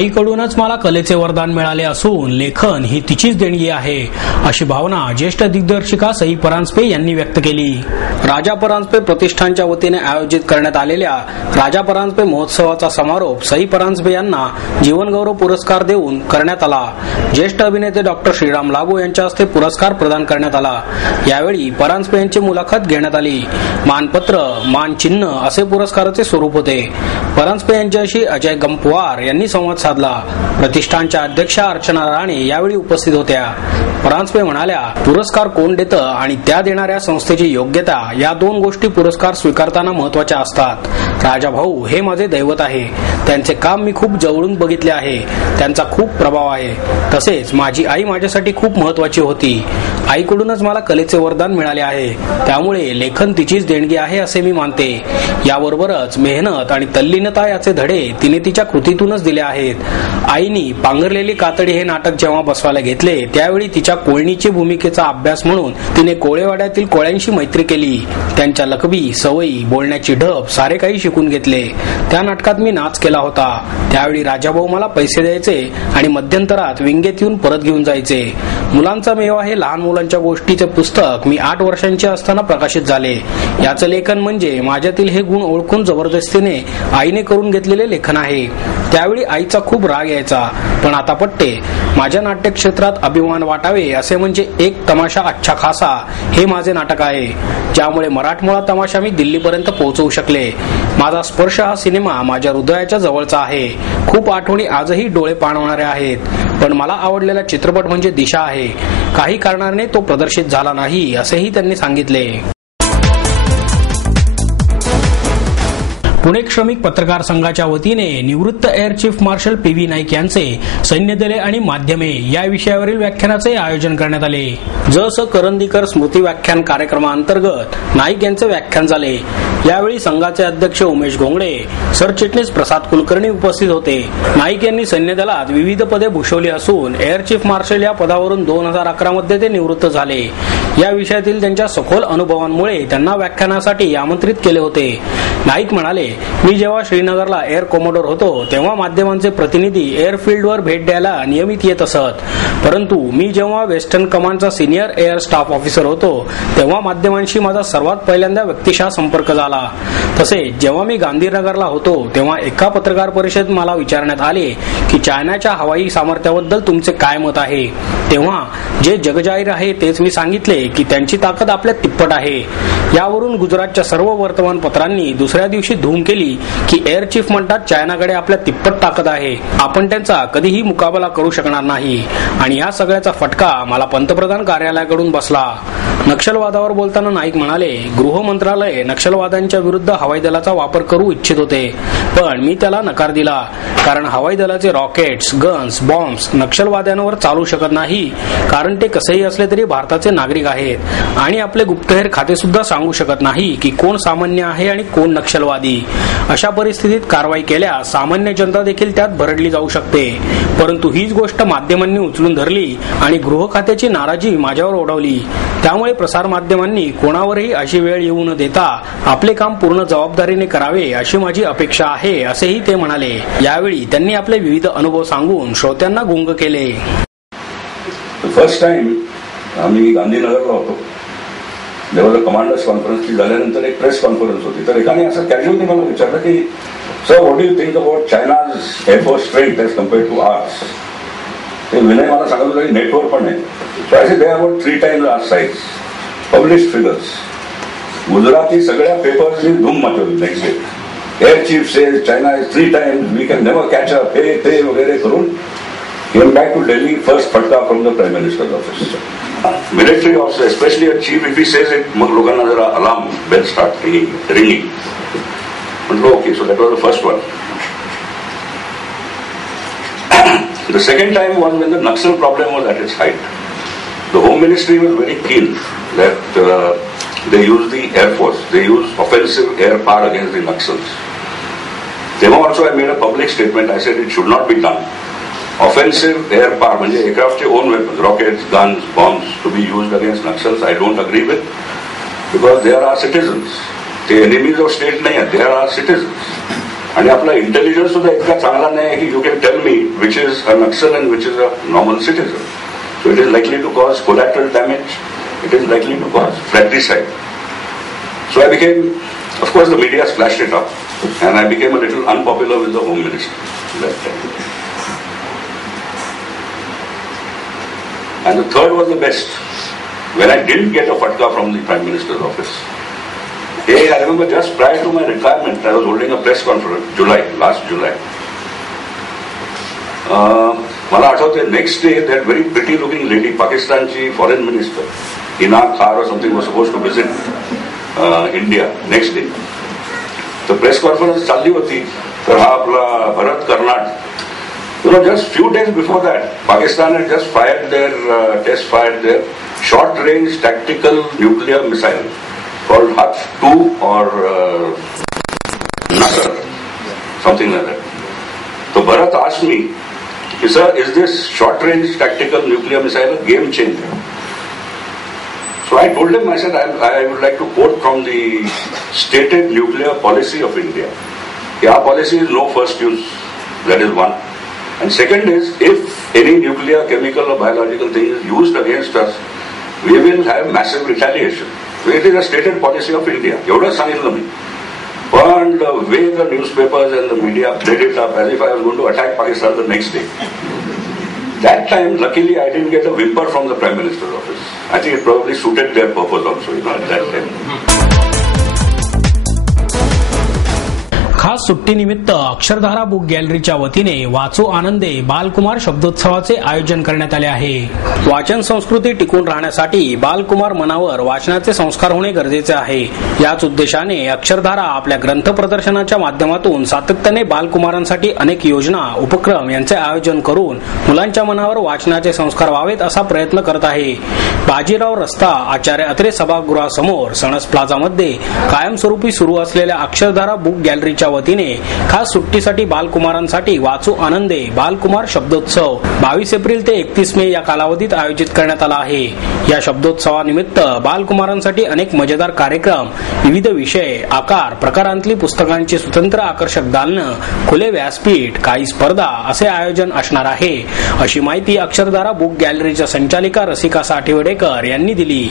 आईकडूनच मला कलेचे वरदान मिळाले असून लेखन ही तिचीच देणगी आहे, अशी भावना ज्येष्ठ दिग्दर्शिका सई परांजपे यांनी व्यक्त केली. राजा परांजपे प्रतिष्ठानच्या वतीने आयोजित करण्यात आलेल्या राजा परांजपे महोत्सवाचा समारोप सई परांजपे यांना जीवनगौरव पुरस्कार देऊन करण्यात आला. ज्येष्ठ अभिनेते डॉक्टर श्रीराम लागू यांच्या हस्ते पुरस्कार प्रदान करण्यात आला. यावेळी परांजपे यांची मुलाखत घेण्यात आली. मानपत्र, मानचिन्ह असे पुरस्काराचे स्वरूप होते. परांजपे यांच्याशी अजय गंपवार यांनी संवाद साधला. प्रतिष्ठानच्या अध्यक्षा अर्चना राणे यावेळी उपस्थित होत्या. परांजपे म्हणाल्या, पुरस्कार कोण देतं आणि त्या देणाऱ्या संस्थेची योग्यता या दोन गोष्टी पुरस्कार स्वीकारताना महत्वाच्या असतात. राजा भाऊ हे माझे दैवत आहे. त्यांचे काम मी खूप जवळून बघितले आहे. त्यांचा खूप प्रभाव आहे. तसेच माझी आई माझ्यासाठी खूप महत्वाची होती. आईकडूनच मला कलेचे वरदान मिळाले आहे. त्यामुळे लेखन तिचीच देणगी आहे असे मी मानते. याबरोबरच मेहनत आणि तल्लीनता याचे धडे तिने तिच्या कृतीतूनच दिले आहेत. आईनी पांघरलेली कातडी हे नाटक जेव्हा बसवायला घेतले त्यावेळी तिच्या कोळणीची भूमिकेचा अभ्यास म्हणून तिने कोळेवाड्यातील कोळ्यांशी मैत्री केली. त्यांच्या लकबी, सवयी, बोलण्याची ढब सारे काही शिकून घेतले. त्या नाटकात मी नाच केला होता. त्यावेळी राजाभाऊ मला पैसे द्यायचे आणि मध्यंतरात विंगेत येऊन परत घेऊन जायचे. मुलांचा मेवा हे लहान मुलांच्या गोष्टीचे पुस्तक मी 8 वर्षांचे असताना प्रकाशित झाले. याचं लेखन म्हणजे माझ्यातील हे गुण ओळखून जबरदस्तीने आईने करून घेतलेले लेखन आहे. त्यावेळी आईचा खूप राग यायचा, पण आता पटते. माझ्या नाट्य क्षेत्रात अभिमान वाटावे असे म्हणजे एक तमाशा अच्छा खासा हे माझे नाटक आहे, ज्यामुळे मराठमोळा तमाशा मी दिल्लीपर्यंत पोहोचवू शकले. माझा स्पर्श हा सिनेमा माझ्या हृदयाच्या जवळचा आहे. खूप आठवणी आजही डोळे पाणवणाऱ्या आहेत. पण मला आवडलेला चित्रपट म्हणजे दिशा आहे. काही कारणाने तो प्रदर्शित झाला नाही असेही त्यांनी सांगितले. पुणे श्रमिक पत्रकार संघाच्या वतीने निवृत्त air chief marshal P V. Naik यांचे सैन्य दले आणि माध्यमे या विषयावरील व्याख्यानाचे आयोजन करण्यात आले. जस करंदीकर स्मृती व्याख्यान कार्यक्रमाअंतर्गत नाईक यांचे व्याख्यान झाले. यावेळी संघाचे अध्यक्ष उमेश घोंगडे, सरचिटणीस प्रसाद कुलकर्णी उपस्थित होते. नाईक यांनी सैन्य दलात विविध पदे भूषवली असून एअर चीफ मार्शल या पदावरून 2011 मध्ये ते निवृत्त झाले. या विषयातील त्यांच्या सखोल अनुभवांमुळे त्यांना व्याख्यानासाठी आमंत्रित केले होते. नाईक म्हणाले, मी जेव्हा श्रीनगरला एअर कोमोडोर होतो तेव्हा माध्यमांचे प्रतिनिधी एअरफील्डवर भेट द्यायला नियमित येत असत. परंतु मी जेव्हा वेस्टर्न कमांडचा सिनियर एअर स्टाफ ऑफिसर होतो तेव्हा माध्यमांशी माझा सर्वात पहिल्यांदा व्यक्तिशः संपर्क झाला. तसेच जेव्हा मी गांधीनगरला होतो तेव्हा एका पत्रकार परिषदेत मला विचारण्यात आले की चायनाच्या हवाई सामर्थ्याबद्दल तुमचे काय मत आहे. तेव्हा जे जगजाहीर आहे तेच मी सांगितले की त्यांची ताकद आपल्या तिप्पट आहे. यावरून गुजरातच्या सर्व वर्तमानपत्रांनी दुसऱ्या दिवशी धूम केली की एअर चीफ म्हणतात चायनाकडे आपल्या तिप्पट ताकद आहे, आपण त्यांचा कधीही मुकाबला करू शकणार नाही. आणि या सगळ्याचा फटका मला पंतप्रधान कार्यालयाकडून बसला. नक्षलवादावर बोलताना नाईक म्हणाले, गृह मंत्रालय नक्षलवाद्यांच्या विरुद्ध हवाई दलाचा वापर करू इच्छित होते, पण मी त्याला नकार दिला. कारण हवाई दलाचे रॉकेट्स, गन्स, बॉम्ब्स नक्षलवाद्यांवर चालू शकत नाही, कारण ते कसेही असले तरी भारताचे नागरिक आहेत आणि आपले गुप्तहेर खाते सुद्धा सांगू शकत नाही की कोण सामान्य आहे आणि कोण नक्षलवादी. अशा परिस्थितीत कारवाई केल्यास सामान्य जनता देखील त्यात भरडली जाऊ शकते. परंतु हीच गोष्ट माध्यमांनी उचलून धरली आणि गृह खात्याची नाराजी माझ्यावर ओढवली. त्यामुळे प्रसार माध्यमांनी कोणावरही अशी वेळ येऊ न देता आपले काम पूर्ण जबाबदारीने करावे अशी माझी अपेक्षा आहे, असेही ते म्हणाले. यावेळी त्यांनी आपले विविध अनुभव सांगून श्रोत्यांना गुंग केले. फर्स्ट टाइम आम्ही गांधीनगरला होतो. जेव्हा कमांडर्स कॉन्फरन्सची झाल्यानंतर एक प्रेस कॉन्फरन्स होती, तर एकाने असं कॅज्युअली मला विचारलं की sir what do you think about China's air force strength as compared to ours. ते विनय मला सांगत होता की नेटवर्क पण आहे. So I say they are about 3 times our size. Published figures. Gujarati सगळ्या पेपर्सनी धूम मचवली next day. Air chief says China is 3 times, we can never catch up, हे ते वगैरे करून came back to Delhi, first फटका from the Prime Minister's office. Military officer, especially a chief, if he says it, मग लोकांना जरा alarm bell start ringing. म्हटलं okay, so that was the first one. The second time was when the Naxal problem was at its height. The Home Ministry was very keen that they use the Air Force, they use offensive air power against the Naxals. Then also I made a public statement, I said it should not be done. Offensive air power म्हणजे aircraftचे own weapons, rockets, guns, bombs to be used against Naxals, I don't agree with, because they are our citizens. They enemies of state nahi hai, they are our citizens. आणि आपला intelligence सुद्धा इतका चांगला नाही की you can tell me which is a Naxal and which is a normal citizen. So it is likely to cause collateral damage, it is likely to cause fratricide. So I became, of course the media splashed it up and I became a little unpopular with the Home Minister that time. And the third was the best. When I didn't get a fatka from the Prime Minister's office. Hey, I remember just prior to my retirement, I was holding a press conference, last July. मला आठवते next day that very pretty looking lady, Pakistanची foreign minister, Hina Khar or something, was supposed to visit India next day. The press conference चालली होती, तर हा आपला भरत Karnad. Just few days before that, Pakistan had just fired their short-range tactical nuclear missile called Haq-2 or Nasr, something like that. So Bharat asked me, sir, is this short-range tactical nuclear missile a game changer? So I told him, I said, I would like to quote from the stated nuclear policy of India. Our policy is no first use, that is one. And second is, if any nuclear, chemical or biological thing is used against us, we will have massive retaliation. So it is a stated policy of India. एवढंच सांगितलं मी. But the way the newspapers and the media played it up as if I was going to attack Pakistan the next day. That time, luckily, I didn't get a whimper from the Prime Minister's office. I think it probably suited their purpose also, at that time. खास सुट्टीनिमित्त Akshardhara book गॅलरीच्या वतीने वाचो आनंदे बालकुमार शब्दोत्सवाचे आयोजन करण्यात आले आहे. वाचन संस्कृती टिकून राहण्यासाठी बालकुमार मनावर वाचनाचे संस्कार होणे गरजेचे आहे. याच उद्देशाने अक्षरधारा आपल्या ग्रंथ प्रदर्शनाच्या माध्यमातून सातत्याने बालकुमारांसाठी अनेक योजना, उपक्रम यांचे आयोजन करून मुलांच्या मनावर वाचनाचे संस्कार व्हावेत असा प्रयत्न करत आहे. बाजीराव रस्ता आचार्य अत्रे सभागृहासमोर सणस प्लाझामध्ये कायमस्वरूपी सुरू असलेल्या अक्षरधारा बुक गॅलरीच्या वतीने खास सुट्टीसाठी बालकुमारांसाठी वाचू आनंदे बालकुमार शब्दोत्सव 22 एप्रिल ते 31 मे या कालावधीत आयोजित करण्यात आला आहे. या शब्दोत्सवानिमित्त बालकुमारांसाठी अनेक मजेदार कार्यक्रम, विविध विषय, आकार, प्रकारांतली पुस्तकांची स्वतंत्र आकर्षक दालनं, खुले व्यासपीठ, काही स्पर्धा असे आयोजन असणार आहे, अशी माहिती अक्षरधारा बुक गॅलरीच्या संचालिका रसिका साठेवडेकर यांनी दिली.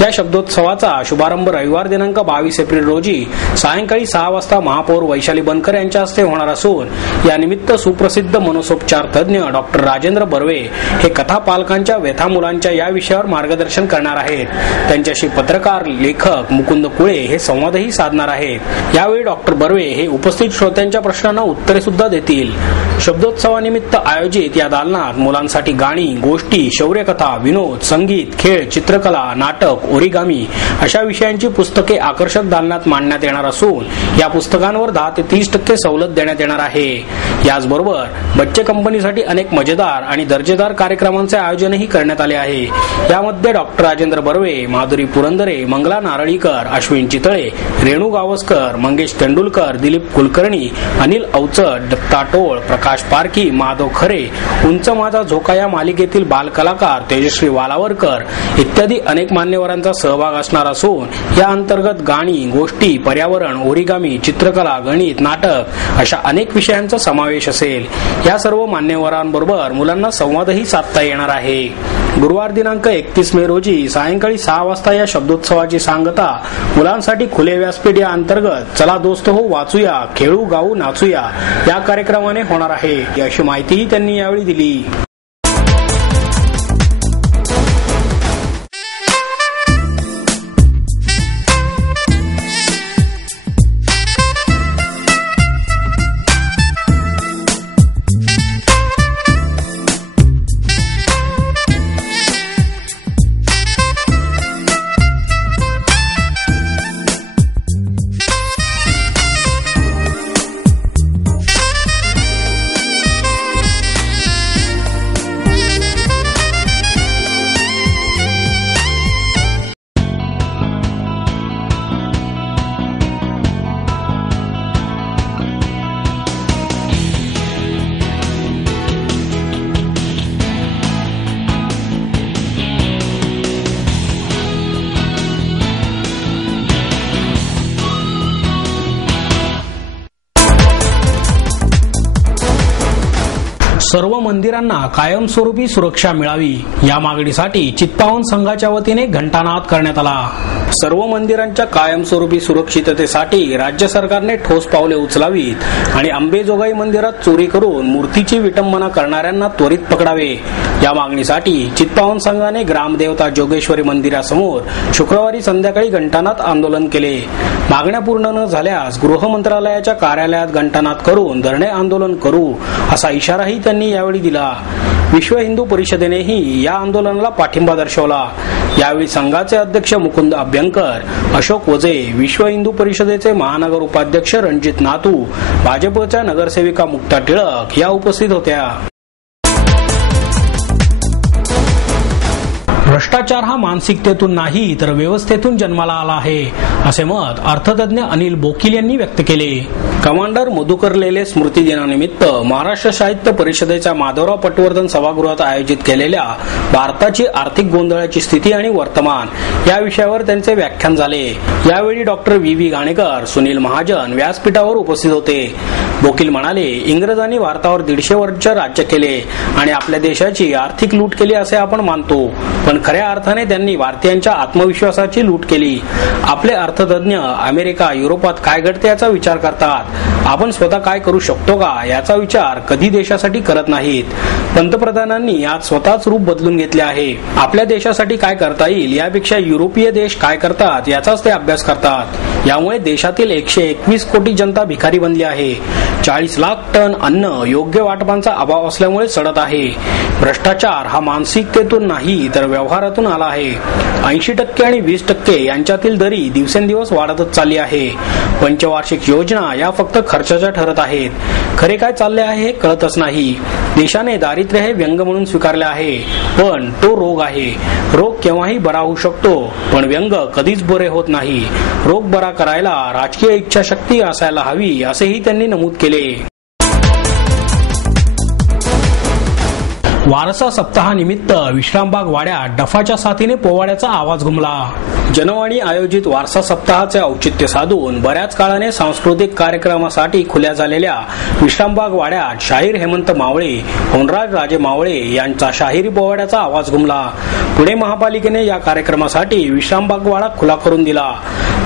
या शब्दोत्सवाचा शुभारंभ रविवार दिनांक 22 एप्रिल रोजी सायंकाळी 6 वाजता महापौर वैशाली बनकर यांच्या हस्ते होणार असून यानिमित्त सुप्रसिद्ध मनसोपचार तज्ञ डॉक्टर राजेंद्र बर्वे हे कथा पालकांच्या व्यथा मुलांच्या या विषयावर मार्गदर्शन करणार आहेत. त्यांच्याशी पत्रकार लेखक मुकुंद कुळे हे संवादही साधणार आहेत. यावेळी डॉक्टर बर्वे हे उपस्थित श्रोत्यांच्या प्रश्नांना उत्तरे सुद्धा देतील. शब्दोत्सवानिमित्त आयोजित या दालनात मुलांसाठी गाणी, गोष्टी, शौर्यकथा, विनोद, संगीत, खेळ, चित्रकला, नाटक, ओरिगामी अशा विषयांची पुस्तके आकर्षक दालनात मांडण्यात येणार असून या पुस्तकांवर 10 ते 30% सवलत देण्यात येणार आहे. याचबरोबर बच्चे कंपनीसाठी अनेक मजेदार आणि दर्जेदार कार्यक्रमांचे आयोजनही करण्यात आले आहे. यामध्ये डॉक्टर राजेंद्र बर्वे, माधुरी पुरंदरे, मंगला नारळीकर, अश्विन चितळे, रेणू गावस्कर, मंगेश तेंडुलकर, दिलीप कुलकर्णी, अनिल अवचट, दत्ता टोळ, प्रकाश पारखी, माधव खरे, उंच माझा झोका या मालिकेतील बालकलाकार तेजश्री वालावरकर इत्यादी अनेक मान्यवरांचा सहभाग असणार असून या अंतर्गत गाणी, गोष्टी, पर्यावरण, ओरिगामी, चित्रकला, गणित, नाटक अशा अनेक विषयांचा समावेश असेल. या सर्व मान्यवरांबरोबर मुलांना संवादही साधता येणार आहे. गुरुवार दिनांक 31 मे रोजी सायंकाळी 6 वाजता या शब्दोत्सवाची सांगता मुलांसाठी खुले व्यासपीठ या अंतर्गत चला दोस्त हो वाचूया, खेळू, गाऊ, नाचूया या कार्यक्रमाने होणार आहे, अशी माहितीही त्यांनी यावेळी दिली. सर्व मंदिरांना कायमस्वरूपी सुरक्षा मिळावी या मागणीसाठी चित्पावन संघाच्या वतीने घंटानाद करण्यात आला. सर्व मंदिरांच्या कायमस्वरूपी सुरक्षिततेसाठी राज्य सरकारने ठोस पावले उचलावीत आणि अंबेजोगाई मंदिरात चोरी करून मूर्तीची विटंबना करणाऱ्यांना त्वरित पकडावे या मागणीसाठी चित्पावन संघाने ग्रामदेवता जोगेश्वरी मंदिरासमोर शुक्रवारी संध्याकाळी घंटानाद आंदोलन केले. मागण्या पूर्ण न झाल्यास गृह मंत्रालयाच्या कार्यालयात घंटानाद करून धरणे आंदोलन करू असा इशाराही त्यांनी यावेळी दिला. विश्व हिंदू परिषदेनेही या आंदोलनाला पाठिंबा दर्शवला. यावेळी संघाचे अध्यक्ष मुकुंद अभ्यंकर, अशोक वजे, विश्व हिंदू परिषदेचे महानगर उपाध्यक्ष रणजित नातू, भाजपच्या नगरसेविका मुक्ता टिळक या उपस्थित होत्या. भ्रष्टाचार हा मानसिकतेतून नाही तर व्यवस्थेतून जन्माला आला आहे असे मत अर्थतज्ञ अनिल बोकील यांनी व्यक्त केले. कमांडर मधुकर लेले स्मृती दिनानिमित्त महाराष्ट्र साहित्य परिषदेच्या माधवराव पटवर्धन सभागृहात आयोजित केलेल्या भारताची आर्थिक गोंधळाची स्थिती आणि वर्तमान या विषयावर त्यांचे व्याख्यान झाले. यावेळी डॉक्टर व्ही गाणेकर, सुनील महाजन व्यासपीठावर उपस्थित होते. बोकील म्हणाले, इंग्रजांनी भारतावर 150 वर्ष राज्य केले आणि आपल्या देशाची आर्थिक लूट केली असे आपण मानतो, पण खऱ्या अर्थाने त्यांनी भारतीयांच्या आत्मविश्वासाची लूट केली. आपले अर्थतज्ञ अमेरिका, युरोपात काय घडते याचा विचार करतात. आपण स्वतः काय करू शकतो का याचा विचार कधी देशासाठी करत नाहीत. पंतप्रधानांनी आज स्वतःच रूप बदलून घेतले आहे. आपल्या देशासाठी काय करता येईल यापेक्षा युरोपीय देश काय करतात याचाच ते अभ्यास करतात. यामुळे देशातील 121 कोटी जनता भिकारी बनली आहे. 40 लाख टन अन्न योग्य वाटपांचा अभाव असल्यामुळे सडत आहे. भ्रष्टाचार हा मानसिकतेतून नाही तर व्यवहारातून आला आहे. 80% आणि 20% यांच्यातील दरी दिवसेंदिवस वाढतच चालली आहे. पंचवार्षिक योजना या फक्त खर्चाच्या ठरत आहेत. खरे काय चालले आहे हे कळतच नाही. देशाने दारिद्र्य हे व्यंग म्हणून स्वीकारले आहे, पण तो रोग आहे. रोग केव्हाही बरा होऊ शकतो, पण व्यंग कधीच बरे होत नाही. रोग बरा करायला राजकीय इच्छाशक्ती असायला हवी असेही त्यांनी नमूद केले. वारसा सप्ताहानिमित्त विश्रामबाग वाड्यात डफाच्या साथीने पोवाड्याचा आवाज घुमला. जनवाणी आयोजित वारसा सप्ताहाचे औचित्य साधून बऱ्याच काळाने सांस्कृतिक कार्यक्रमासाठी खुल्या झालेल्या विश्रामबाग वाड्यात शाहीर हेमंत मावळे, होनराज राजे मावळे यांचा शाहिरी पोवाड्याचा आवाज घुमला. पुणे महापालिकेने या कार्यक्रमासाठी विश्रामबाग वाडा खुला करून दिला.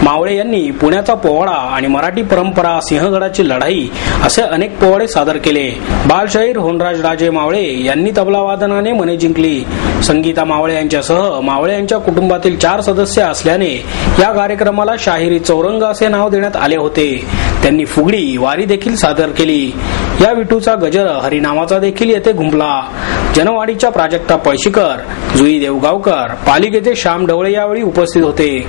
मावळे यांनी पुण्याचा पोवाडा आणि मराठी परंपरा, सिंहगडाची लढाई असे अनेक पोवाडे सादर केले. बालशाहीर होनराज राजे मावळे यांनी तबला वादनाने मने जिंकली. संगीता मावळे यांच्यासह मावळे यांच्या कुटुंबातील 4 सदस्य असल्याने या कार्यक्रमाला शाहिरी चौरंग असे नाव देण्यात आले होते. त्यांनी फुगडी, वारी देखील सादर केली. या विठूचा गजर हरिनामाचा देखील येथे घुमला. जनवाडीच्या प्राजक्ता पळशीकर, जुई देवगावकर, पालिकेचे श्याम ढवळे यावेळी उपस्थित होते.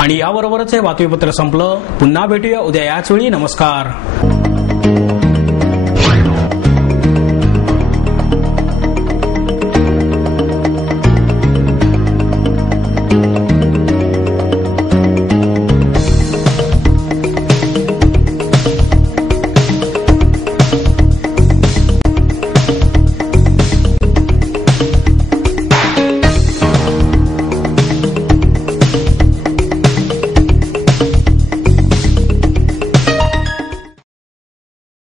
आणि याबरोबरच हे बातमीपत्र संपलं. पुन्हा भेटूया उद्या याच वेळी. नमस्कार.